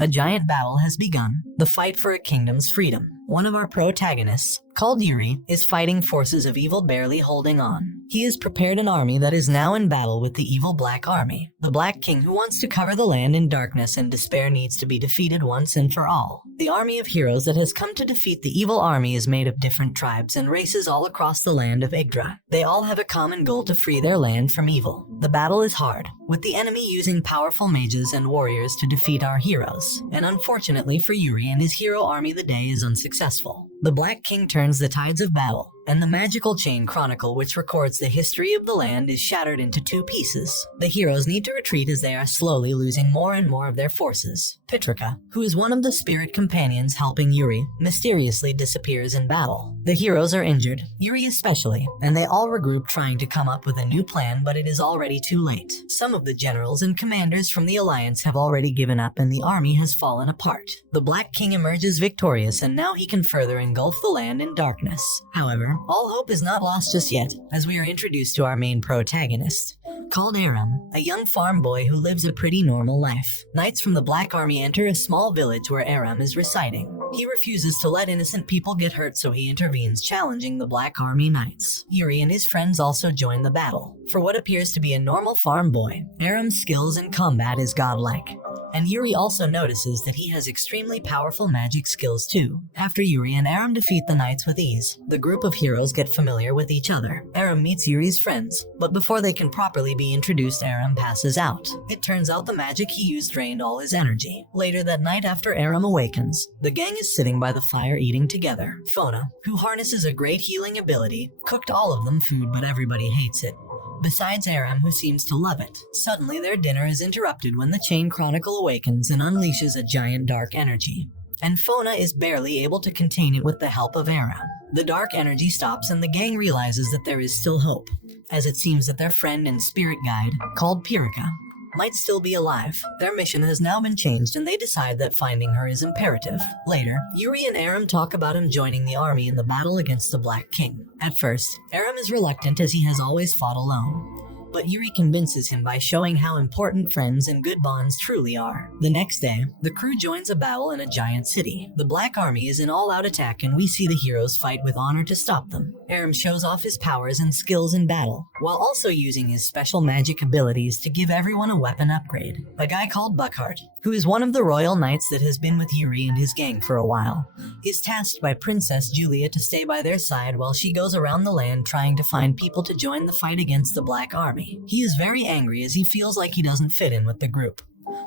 A giant battle has begun, the fight for a kingdom's freedom. One of our protagonists, called Yuri, is fighting forces of evil barely holding on. He has prepared an army that is now in battle with the evil Black Army. The Black King who wants to cover the land in darkness and despair needs to be defeated once and for all. The army of heroes that has come to defeat the evil army is made of different tribes and races all across the land of Yggdra. They all have a common goal to free their land from evil. The battle is hard, with the enemy using powerful mages and warriors to defeat our heroes. And unfortunately for Yuri and his hero army, the day is unsuccessful. The Black King turns the tides of battle, and the magical chain Chronicle, which records the history of the land, is shattered into two pieces. The heroes need to retreat as they are slowly losing more and more of their forces. Pitrika, who is one of the spirit companions helping Yuri, mysteriously disappears in battle. The heroes are injured, Yuri especially, and they all regroup trying to come up with a new plan, but it is already too late. Some of the generals and commanders from the Alliance have already given up and the army has fallen apart. The Black King emerges victorious and now he can further engulf the land in darkness. However, all hope is not lost just yet, as we are introduced to our main protagonist, called Aram, a young farm boy who lives a pretty normal life. Knights from the Black Army enter a small village where Aram is residing. He refuses to let innocent people get hurt, so he intervenes, challenging the Black Army knights. Yuri and his friends also join the battle. For what appears to be a normal farm boy, Aram's skills in combat is godlike. And Yuri also notices that he has extremely powerful magic skills too. After Yuri and Aram defeat the knights with ease, the group of heroes get familiar with each other. Aram meets Yuri's friends, but before they can properly be introduced, Aram passes out. It turns out the magic he used drained all his energy. Later that night, after Aram awakens, the gang is sitting by the fire eating together. Fona, who harnesses a great healing ability, cooked all of them food, but everybody hates it. Besides Aram, who seems to love it. Suddenly their dinner is interrupted when the Chain Chronicle awakens and unleashes a giant dark energy. And Fona is barely able to contain it with the help of Aram. The dark energy stops and the gang realizes that there is still hope, as it seems that their friend and spirit guide, called Pirika, might still be alive. Their mission has now been changed and they decide that finding her is imperative. Later, Yuri and Aram talk about him joining the army in the battle against the Black King. At first, Aram is reluctant as he has always fought alone. But Yuri convinces him by showing how important friends and good bonds truly are. The next day, the crew joins a battle in a giant city. The Black Army is in all-out attack and we see the heroes fight with honor to stop them. Aram shows off his powers and skills in battle, while also using his special magic abilities to give everyone a weapon upgrade. A guy called Buckhart, who is one of the royal knights that has been with Yuri and his gang for a while, is tasked by Princess Julia to stay by their side while she goes around the land trying to find people to join the fight against the Black Army. He is very angry as he feels like he doesn't fit in with the group,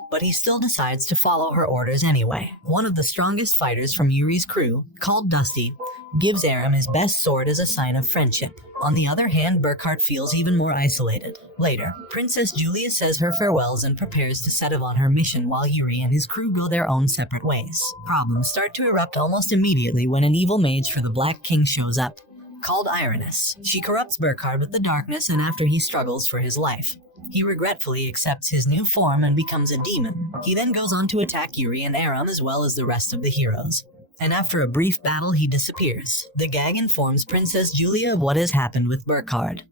but he still decides to follow her orders anyway. One of the strongest fighters from Yuri's crew, called Dusty, gives Aram his best sword as a sign of friendship. On the other hand, Burkhart feels even more isolated. Later, Princess Julia says her farewells and prepares to set off on her mission while Yuri and his crew go their own separate ways. Problems start to erupt almost immediately when an evil mage for the Black King shows up, called Irenis. She corrupts Burkhart with the darkness, and after he struggles for his life, he regretfully accepts his new form and becomes a demon. He then goes on to attack Yuri and Aram as well as the rest of the heroes. And after a brief battle, he disappears. The gang informs Princess Julia of what has happened with Burkhart,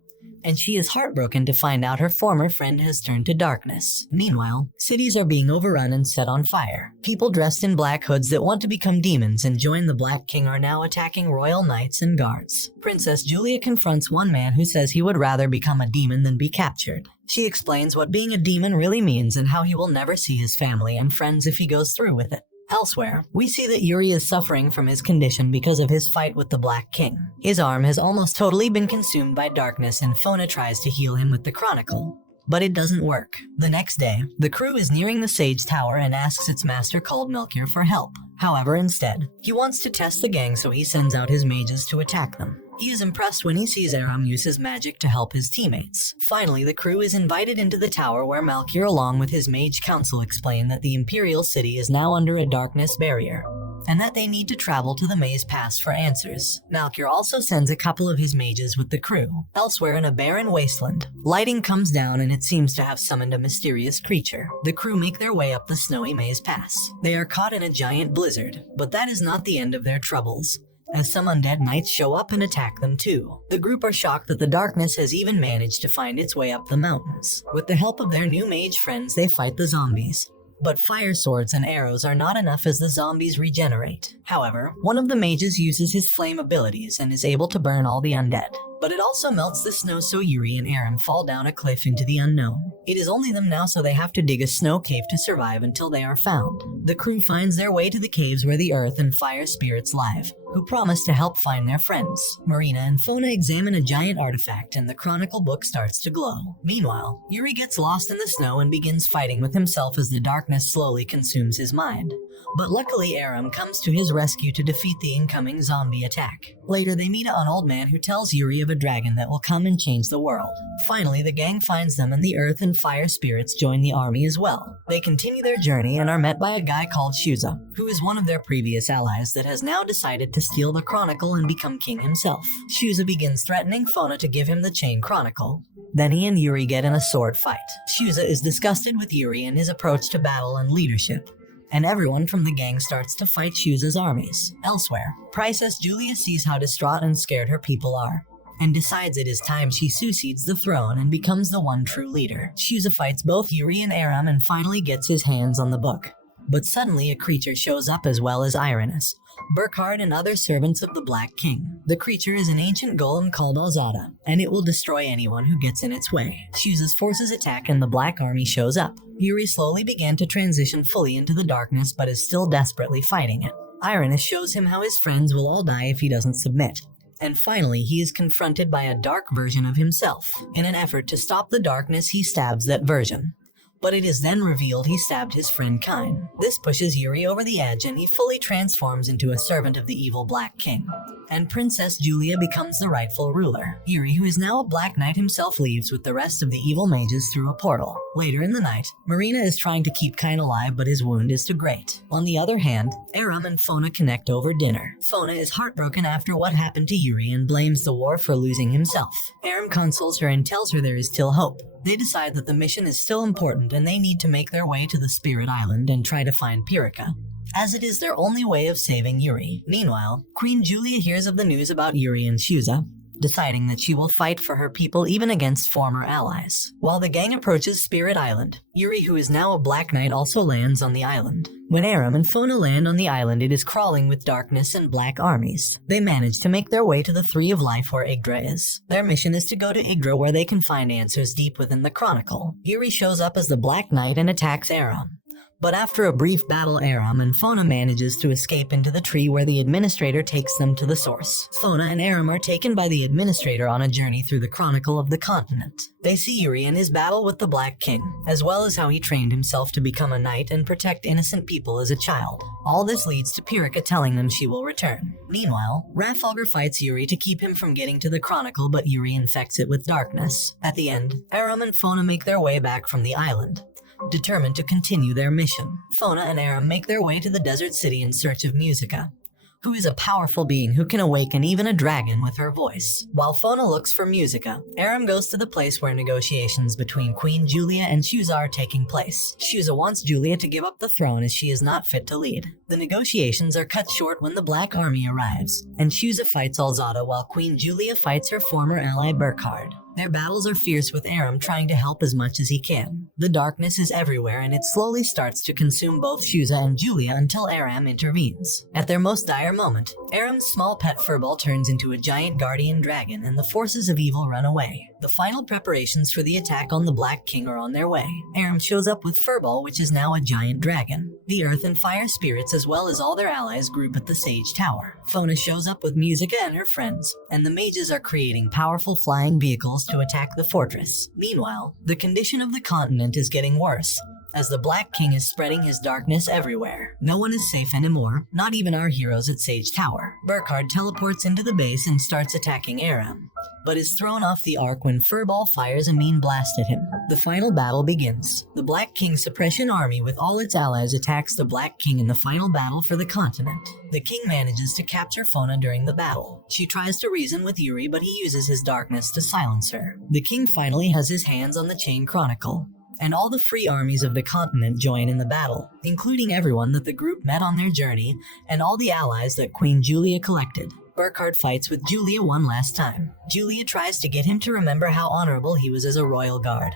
and she is heartbroken to find out her former friend has turned to darkness. Meanwhile, cities are being overrun and set on fire. People dressed in black hoods that want to become demons and join the Black King are now attacking royal knights and guards. Princess Julia confronts one man who says he would rather become a demon than be captured. She explains what being a demon really means and how he will never see his family and friends if he goes through with it. Elsewhere, we see that Yuri is suffering from his condition because of his fight with the Black King. His arm has almost totally been consumed by darkness and Fona tries to heal him with the Chronicle, but it doesn't work. The next day, the crew is nearing the Sage Tower and asks its master called Melchior for help. However, instead, he wants to test the gang, so he sends out his mages to attack them. He is impressed when he sees Aram use his magic to help his teammates. Finally, the crew is invited into the tower where Melchior along with his mage council explain that the Imperial City is now under a darkness barrier, and that they need to travel to the Maze Pass for answers. Melchior also sends a couple of his mages with the crew. Elsewhere in a barren wasteland, lighting comes down and it seems to have summoned a mysterious creature. The crew make their way up the snowy Maze Pass. They are caught in a giant blizzard, but that is not the end of their troubles, as some undead knights show up and attack them too. The group are shocked that the darkness has even managed to find its way up the mountains. With the help of their new mage friends, they fight the zombies. But fire swords and arrows are not enough as the zombies regenerate. However, one of the mages uses his flame abilities and is able to burn all the undead. But it also melts the snow, so Yuri and Aram fall down a cliff into the unknown. It is only them now, so they have to dig a snow cave to survive until they are found. The crew finds their way to the caves where the earth and fire spirits live, who promise to help find their friends. Marina and Fona examine a giant artifact and the Chronicle book starts to glow. Meanwhile, Yuri gets lost in the snow and begins fighting with himself as the darkness slowly consumes his mind. But luckily Aram comes to his rescue to defeat the incoming zombie attack. Later they meet an old man who tells Yuri of a dragon that will come and change the world. Finally, the gang finds them and the earth and fire spirits join the army as well. They continue their journey and are met by a guy called Shuza, who is one of their previous allies that has now decided to steal the Chronicle and become king himself. Shuza begins threatening Fona to give him the chain Chronicle. Then he and Yuri get in a sword fight. Shuza is disgusted with Yuri and his approach to battle and leadership, and everyone from the gang starts to fight Shuza's armies. Elsewhere, Princess Julia sees how distraught and scared her people are, and decides it is time she succeeds the throne and becomes the one true leader. Shuza fights both Yuri and Aram and finally gets his hands on the book. But suddenly a creature shows up as well as Irenaeus, Burkhard, and other servants of the Black King. The creature is an ancient golem called Alzada, and it will destroy anyone who gets in its way. Shuza's forces attack and the Black Army shows up. Yuri slowly began to transition fully into the darkness but is still desperately fighting it. Irenaeus shows him how his friends will all die if he doesn't submit. And finally, he is confronted by a dark version of himself. In an effort to stop the darkness, he stabs that version. But it is then revealed he stabbed his friend Kine. This pushes Yuri over the edge and he fully transforms into a servant of the evil Black King. And Princess Julia becomes the rightful ruler. Yuri, who is now a Black Knight himself, leaves with the rest of the evil mages through a portal. Later in the night, Marina is trying to keep Kine alive, but his wound is too great. On the other hand, Aram and Fona connect over dinner. Fona is heartbroken after what happened to Yuri and blames the war for losing himself. Aram consoles her and tells her there is still hope. They decide that the mission is still important and they need to make their way to the Spirit Island and try to find Pirika, as it is their only way of saving Yuri. Meanwhile, Queen Julia hears of the news about Yuri and Shuza, deciding that she will fight for her people even against former allies. While the gang approaches Spirit Island, Yuri, who is now a Black Knight, also lands on the island. When Aram and Fona land on the island, it is crawling with darkness and black armies. They manage to make their way to the Three of Life where Yggdra is. Their mission is to go to Yggdra where they can find answers deep within the Chronicle. Yuri shows up as the Black Knight and attacks Aram. But after a brief battle, Aram and Fona manages to escape into the tree where the administrator takes them to the source. Fona and Aram are taken by the administrator on a journey through the Chronicle of the continent. They see Yuri in his battle with the Black King, as well as how he trained himself to become a knight and protect innocent people as a child. All this leads to Pirika telling them she will return. Meanwhile, Rafalgar fights Yuri to keep him from getting to the Chronicle, but Yuri infects it with darkness. At the end, Aram and Fona make their way back from the island, determined to continue their mission. Fona and Aram make their way to the desert city in search of Musica, who is a powerful being who can awaken even a dragon with her voice. While Fona looks for Musica, Aram goes to the place where negotiations between Queen Julia and Shuza are taking place. Shuza wants Julia to give up the throne as she is not fit to lead. The negotiations are cut short when the Black Army arrives, and Shuza fights Alzada while Queen Julia fights her former ally Burkhard. Their battles are fierce, with Aram trying to help as much as he can. The darkness is everywhere and it slowly starts to consume both Shuza and Julia until Aram intervenes. At their most dire moment, Aram's small pet furball turns into a giant guardian dragon and the forces of evil run away. The final preparations for the attack on the Black King are on their way. Aram shows up with Furball, which is now a giant dragon. The earth and fire spirits as well as all their allies group at the Sage Tower. Fona shows up with Musica and her friends, and the mages are creating powerful flying vehicles to attack the fortress. Meanwhile, the condition of the continent is getting worse, as the Black King is spreading his darkness everywhere. No one is safe anymore, not even our heroes at Sage Tower. Burkhard teleports into the base and starts attacking Aram, but is thrown off the arc when Furball fires a mean blast at him. The final battle begins. The Black King Suppression Army with all its allies attacks the Black King in the final battle for the continent. The king manages to capture Fona during the battle. She tries to reason with Yuri, but he uses his darkness to silence her. The king finally has his hands on the Chain Chronicle, and all the free armies of the continent join in the battle, including everyone that the group met on their journey and all the allies that Queen Julia collected. Burkhard fights with Julia one last time. Julia tries to get him to remember how honorable he was as a royal guard,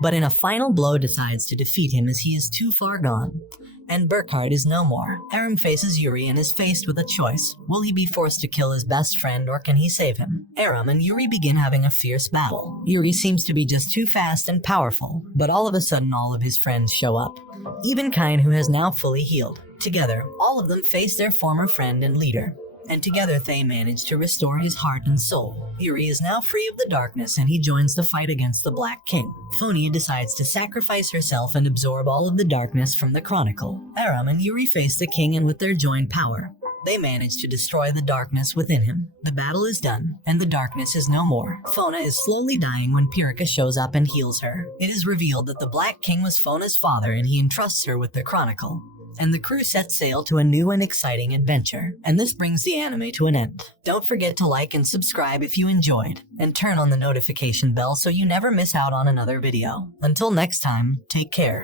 but in a final blow decides to defeat him as he is too far gone. And Burkhard is no more. Aram faces Yuri and is faced with a choice. Will he be forced to kill his best friend or can he save him? Aram and Yuri begin having a fierce battle. Yuri seems to be just too fast and powerful, but all of a sudden all of his friends show up. Even Kain, who has now fully healed. Together, all of them face their former friend and leader. And together they manage to restore his heart and soul. Yuri is now free of the darkness and he joins the fight against the Black King. Fonia decides to sacrifice herself and absorb all of the darkness from the Chronicle. Aram and Yuri face the king and with their joined power, they manage to destroy the darkness within him. The battle is done, and the darkness is no more. Fona is slowly dying when Pirika shows up and heals her. It is revealed that the Black King was Fona's father and he entrusts her with the Chronicle. And the crew sets sail to a new and exciting adventure. And this brings the anime to an end. Don't forget to like and subscribe if you enjoyed, and turn on the notification bell so you never miss out on another video. Until next time, take care.